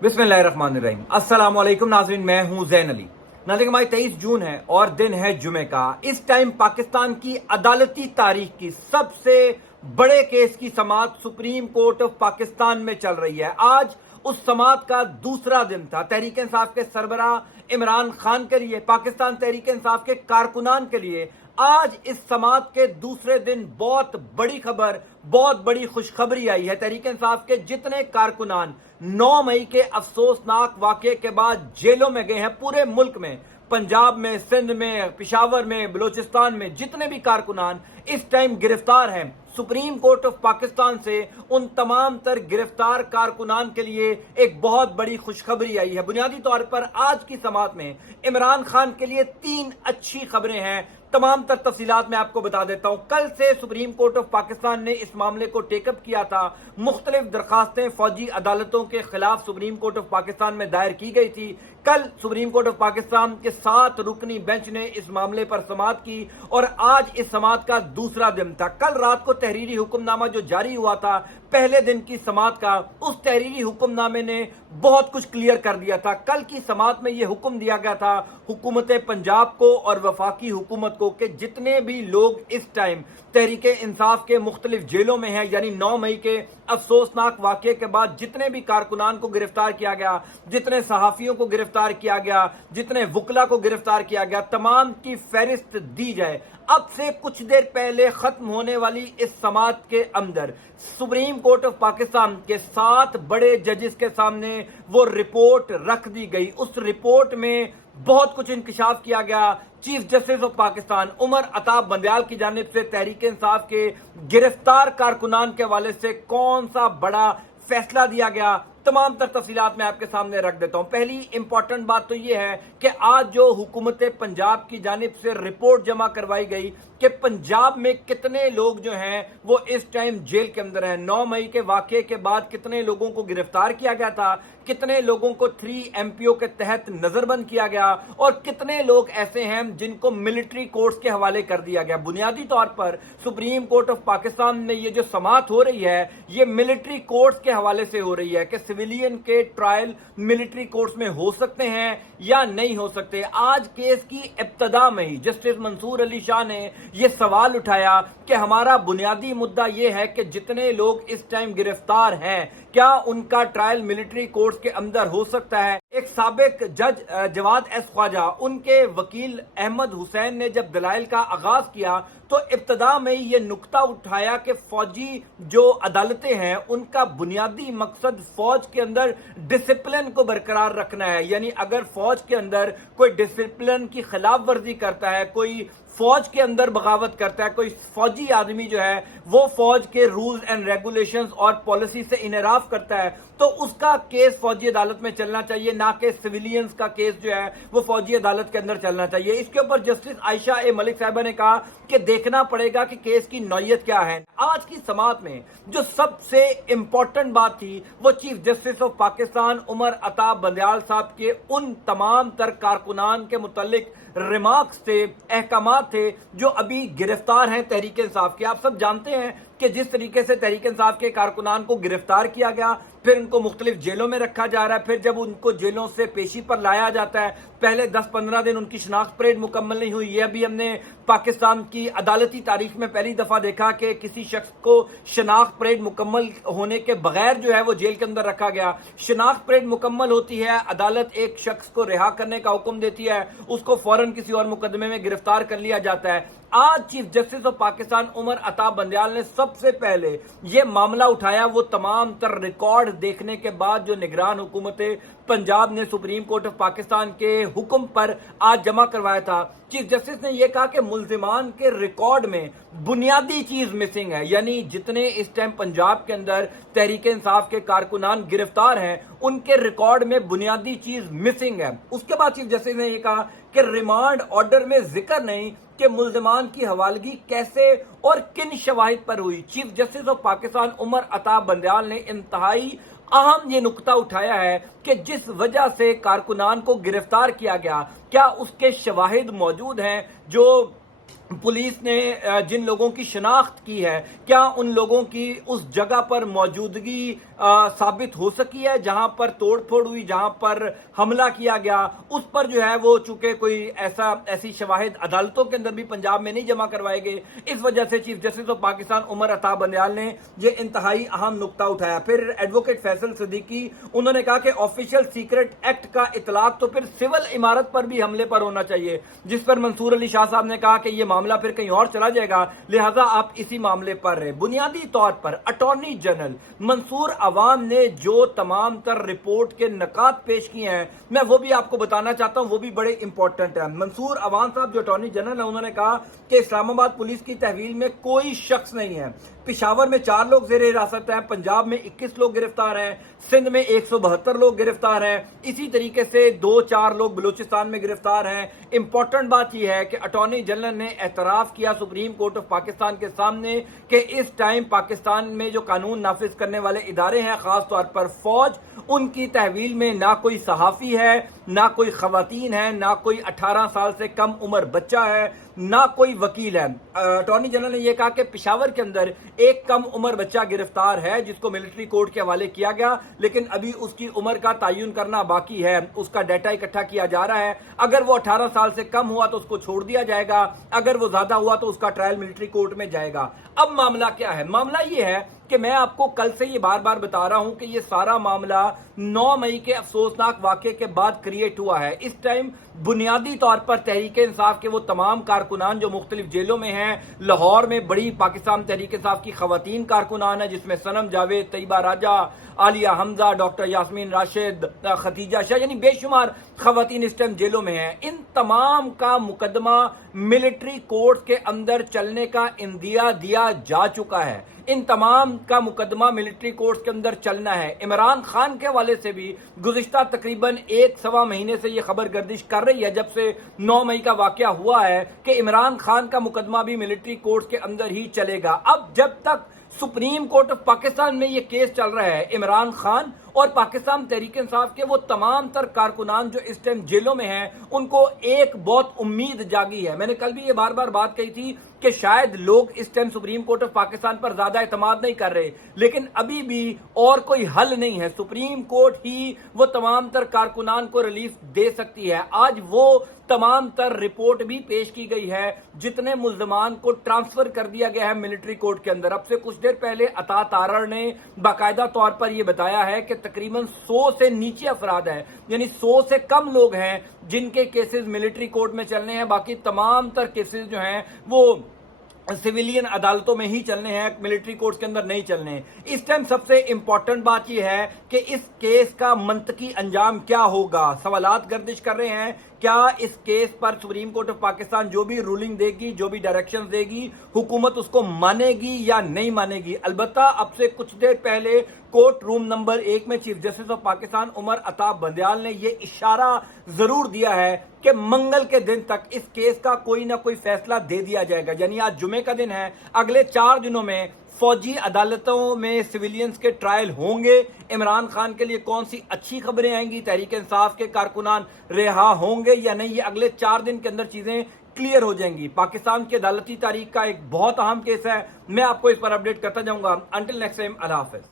बिस्मिल्लाहिर्रहमानिर्रहीम। अस्सलाम वालेकुम नाज़रीन, मैं हूं ज़ैन अली। नाज़रीन, हमारी 23 जून है और दिन है जुमे का। इस टाइम पाकिस्तान की अदालती तारीख की सबसे बड़े केस की समाअत सुप्रीम कोर्ट ऑफ पाकिस्तान में चल रही है। आज उस समाअत का दूसरा दिन था। तहरीक इंसाफ के सरबराह इमरान खान के लिए, पाकिस्तान तहरीक इंसाफ के कारकुनान के लिए आज इस समाअत के दूसरे दिन बहुत बड़ी खबर, बहुत बड़ी खुशखबरी आई है। तहरीक इंसाफ के जितने कारकुनान 9 मई के अफसोसनाक वाकये के बाद जेलों में गए हैं, पूरे मुल्क में, पंजाब में, सिंध में, पिशावर में, बलूचिस्तान में जितने भी कारकुनान इस टाइम गिरफ्तार हैं, सुप्रीम कोर्ट ऑफ पाकिस्तान से उन तमाम तर गिरफ्तार कारकुनान के लिए एक बहुत बड़ी खुशखबरी आई है। बुनियादी तौर पर आज की समाअत में इमरान खान के लिए 3 अच्छी खबरें हैं। तमाम तर तफसीलात मैं आपको बता देता हूं। कल से सुप्रीम कोर्ट ऑफ पाकिस्तान ने इस मामले को टेकअप किया था। मुख्तलिफ दरखास्तें फौजी अदालतों के खिलाफ सुप्रीम कोर्ट ऑफ पाकिस्तान में दायर की गई थी। कल सुप्रीम कोर्ट ऑफ पाकिस्तान के 7 रुकनी बेंच ने इस मामले पर समाअत की और आज इस समाअत का दूसरा दिन था। कल रात को तहरीरी हुक्मनामा जो जारी हुआ था पहले दिन की समाअत का, उस तहरीरी हुक्मनामे ने बहुत कुछ क्लियर कर दिया था। कल की समाअत में यह हुक्म दिया गया था हुकूमत पंजाब को और वफाकी हुकूमत को कि जितने भी लोग इस टाइम तहरीक इंसाफ के मुख्तलिफ जेलों में हैं, यानी 9 मई के अफसोसनाक वाकये के बाद जितने भी कारकुनान को गिरफ्तार किया गया, जितने सहाफियों को गिरफ्तार किया गया, जितने वुकला को गिरफ्तार किया गया, तमाम की फहरिस्त दी जाए। अब से कुछ देर पहले खत्म होने वाली इस समाअत के अंदर सुप्रीम कोर्ट ऑफ पाकिस्तान के 7 बड़े जजेस के सामने वो रिपोर्ट रख दी गई। उस रिपोर्ट में बहुत कुछ इंकशाफ किया गया। Chief justice of Pakistan Umar Ata Bandial की जानिब से तहरीक इंसाफ के गिरफ्तार कारकुनान के हवाले से कौन सा बड़ा फैसला दिया गया, तमाम तर तफसीलात मैं आपके सामने रख देता हूं। पहली इंपॉर्टेंट बात तो यह है कि आज जो हुकूमत पंजाब की जानिब से रिपोर्ट जमा करवाई गई कि पंजाब में कितने लोग जो हैं वो इस टाइम जेल के अंदर हैं। 9 मई के वाकये के बाद कितने लोगों को गिरफ्तार किया गया था, कितने लोगों को 3MPO के तहत नजरबंद किया गया और कितने लोग ऐसे हैं जिनको मिलिट्री कोर्ट्स के हवाले कर दिया गया। बुनियादी तौर पर सुप्रीम कोर्ट ऑफ पाकिस्तान में ये जो समाअत हो रही है ये मिलिट्री कोर्ट्स के हवाले से हो रही है कि सिविलियन के ट्रायल मिलिट्री कोर्ट्स में हो सकते हैं या नहीं हो सकते। आज केस की इब्तदा में ही जस्टिस मंसूर अली शाह ने यह सवाल उठाया कि हमारा बुनियादी मुद्दा यह है कि जितने लोग इस टाइम गिरफ्तार हैं क्या उनका ट्रायल मिलिट्री कोर्ट्स के अंदर हो सकता है। एक साबिक जज जवाद एस ख्वाजा, उनके वकील अहमद हुसैन ने जब दलाइल का आगाज किया तो इब्तदा में ही ये नुक्ता उठाया कि फौजी जो अदालतें हैं उनका बुनियादी मकसद फौज के अंदर डिसिप्लिन को बरकरार रखना है। यानी अगर फौज के अंदर कोई डिसिप्लिन की खिलाफ वर्जी करता है, कोई फौज के अंदर बगावत करता है, कोई फौजी आदमी जो है वो फौज के रूल्स एंड रेगुलेशंस और पॉलिसी से इनराफ करता है तो उसका केस फौजी अदालत में चलना चाहिए, ना कि सिविलियंस का केस जो है वो फौजी अदालत के अंदर चलना चाहिए। इसके ऊपर जस्टिस आयशा ए मलिक साहिबा ने कहा कि देखना पड़ेगा कि केस की नौयत क्या है। आज की समाअत में जो सबसे इंपॉर्टेंट बात थी वो chief justice of Pakistan Umar Ata Bandial साहब के उन तमाम तर कारकुनान के मुतालिक रिमार्क्स थे, अहकामात थे जो अभी गिरफ्तार हैं तहरीक इंसाफ के। आप सब जानते हैं कि जिस तरीके से तहरीक इंसाफ के कारकुनान को गिरफ्तार किया गया, फिर उनको मुख्तलिफ जेलों में रखा जा रहा है, फिर जब उनको जेलों से पेशी पर लाया जाता है पहले 10-15 दिन उनकी शनाख्त परेड मुकम्मल नहीं हुई। यह भी हमने पाकिस्तान की अदालती तारीख में पहली दफा देखा कि किसी शख्स को शनाख्त परेड मुकम्मल होने के बगैर जो है वो जेल के अंदर रखा गया। शनाख्त परेड मुकम्मल होती है, अदालत एक शख्स को रिहा करने का हुक्म देती है, उसको फौरन किसी और मुकदमे में गिरफ्तार कर लिया जाता है। आज chief justice of Pakistan Umar Ata Bandial ने सबसे पहले यह मामला उठाया। वो तमाम तर रिकॉर्ड देखने के बाद जो निगरान हुकूमत पंजाब ने सुप्रीम कोर्ट ऑफ पाकिस्तान के हुक्म पर आज जमा करवाया था, चीफ जस्टिस ने यह कहा कि मुल्जिमान के रिकॉर्ड में बुनियादी चीज मिसिंग है। यानी जितने इस टाइम पंजाब के अंदर तहरीक इंसाफ के कारकुनान गिरफ्तार हैं उनके रिकॉर्ड में बुनियादी चीज मिसिंग है। उसके बाद चीफ जस्टिस ने यह कहा कि रिमांड ऑर्डर में जिक्र नहीं कि मुल्जिमान की हवालगी कैसे और किन शवाहिद पर हुई। Chief justice of Pakistan Umar Ata Bandial ने इंतहाई अहम ये नुक्ता उठाया है कि जिस वजह से कारकुनान को गिरफ्तार किया गया क्या उसके शवाहिद मौजूद हैं जो पुलिस ने जिन लोगों की शनाख्त की है, क्या उन लोगों की उस जगह पर मौजूदगी साबित हो सकी है जहां पर तोड़फोड़ हुई, जहां पर हमला किया गया? उस पर जो है वो चूंकि कोई ऐसी शवाहिद अदालतों के अंदर भी पंजाब में नहीं जमा करवाए गए, इस वजह से chief justice of Pakistan Umar Ata Bandial ने ये इंतहाई अहम नुक्ता उठाया। फिर एडवोकेट फैसल सिद्दीकी, उन्होंने कहा कि ऑफिशियल सीक्रेट एक्ट का इतलाक तो फिर सिविल इमारत पर भी हमले पर होना चाहिए, जिस पर मंसूर अली शाह साहब ने कहा कि ये मामला फिर कहीं और चला जाएगा, लिहाजा आप इसी मामले पर रहे। बुनियादी तौर पर अटॉर्नी जनरल मंसूर अवान ने जो तमाम तर रिपोर्ट के नकात पेश किए हैं, मैं वो भी आपको बताना चाहता हूं, वो भी बड़े इंपॉर्टेंट है। मंसूर अवान साहब जो अटॉर्नी जनरल है, उन्होंने कहा कि इस्लामाबाद पुलिस की तहवील में कोई शख्स नहीं है। पिशावर में 4 लोग जेर हिरासत हैं, पंजाब में 21 लोग गिरफ्तार हैं, सिंध में 172 लोग गिरफ्तार हैं, इसी तरीके से 2-4 लोग बलूचिस्तान में गिरफ्तार हैं। इंपॉर्टेंट बात यह है कि अटॉर्नी जनरल ने एतराफ किया सुप्रीम कोर्ट ऑफ पाकिस्तान के सामने कि इस टाइम पाकिस्तान में जो कानून नाफिज करने वाले इदारे हैं, खास तौर पर फौज, उनकी तहवील में ना कोई सहाफी है, ना कोई खवातीन है, ना कोई 18 साल से कम उम्र बच्चा है, ना कोई वकील है। अटॉर्नी जनरल ने यह कहा कि पिशावर के अंदर एक कम उम्र बच्चा गिरफ्तार है जिसको मिलिट्री कोर्ट के हवाले किया गया, लेकिन अभी उसकी उम्र का तयन करना बाकी है, उसका डाटा इकट्ठा किया जा रहा है। अगर वो 18 साल से कम हुआ तो उसको छोड़ दिया जाएगा, अगर वो ज्यादा हुआ तो उसका ट्रायल मिलिट्री कोर्ट में जाएगा। अब मामला क्या है? मामला ये है कि मैं आपको कल से ये बार बार बता रहा हूं कि ये सारा मामला 9 मई के अफसोसनाक वाक़े के बाद क्रिएट हुआ है। इस टाइम बुनियादी तौर पर तहरीक इंसाफ के वो तमाम कारकुनान जो मुख्तलिफ जेलों में हैं, लाहौर में बड़ी पाकिस्तान तहरीक इंसाफ की खवातीन कारकुनान है, जिसमें सनम जावेद, तैयबा राजा, आलिया हमजा, डॉक्टर यास्मीन राशिद, खतीजा शाह, यानी बेशुमार खवातीन इस टाइम जेलों में हैं। इन तमाम का मुकदमा मिलिट्री कोर्ट के अंदर चलने का इंदिया दिया जा चुका है। इन तमाम का मुकदमा मिलिट्री कोर्ट के अंदर चलना है। इमरान खान के हवाले से भी गुज़िश्ता तकरीबन 1-1.25 महीने से यह खबर गर्दिश कर रही है, जब से 9 मई का वाकया हुआ है, कि इमरान खान का मुकदमा भी मिलिट्री कोर्ट के अंदर ही चलेगा। अब जब तक सुप्रीम कोर्ट ऑफ पाकिस्तान में यह केस चल रहा है, इमरान खान और पाकिस्तान तहरीक इंसाफ के वो तमाम तर कारकुनान जो इस टाइम जेलों में हैं, उनको एक बहुत उम्मीद जागी है। मैंने कल भी ये बार बार बात कही थी कि शायद लोग इस time supreme court of Pakistan पर ज्यादा एतमाद नहीं कर रहे, लेकिन अभी भी और कोई हल नहीं है। सुप्रीम कोर्ट ही वो तमाम तर कारकुनान को रिलीफ दे सकती है। आज वो तमाम तर रिपोर्ट भी पेश की गई है, जितने मुल्जमान को ट्रांसफर कर दिया गया है मिलिट्री कोर्ट के अंदर। अब से कुछ देर पहले अता तारड़ ने बाकायदा तौर पर यह बताया है कि तकरीबन 100 से नीचे अफराद हैं, यानी 100 से कम लोग हैं जिनके केसेस मिलिट्री कोर्ट में चलने हैं। बाकी तमाम तर केसेस जो हैं वो सिविलियन अदालतों में ही चलने हैं, मिलिट्री कोर्ट के अंदर नहीं चलने हैं। इस टाइम सबसे इंपॉर्टेंट बात यह है कि इस केस का मंतकी अंजाम क्या होगा। सवालात गर्दिश कर रहे हैं, क्या इस केस पर सुप्रीम कोर्ट ऑफ पाकिस्तान जो भी रूलिंग देगी, जो भी डायरेक्शंस देगी, हुकूमत उसको मानेगी या नहीं मानेगी। अलबत्ता अब से कुछ देर पहले कोर्ट रूम नंबर 1 में chief justice of Pakistan Umar Ata Bandial ने यह इशारा जरूर दिया है कि मंगल के दिन तक इस केस का कोई ना कोई फैसला दे दिया जाएगा। यानी आज जुमे का दिन है, अगले 4 दिनों में फौजी अदालतों में सिविलियंस के ट्रायल होंगे। इमरान खान के लिए कौन सी अच्छी खबरें आएंगी, तहरीक इंसाफ के कारकुनान रिहा होंगे या नहीं, ये अगले 4 दिन के अंदर चीजें क्लियर हो जाएंगी। पाकिस्तान की अदालती तारीख का एक बहुत अहम केस है, मैं आपको इस पर अपडेट करता जाऊंगा। अंटिल नेक्स्ट टाइम, अल्लाह हाफिज।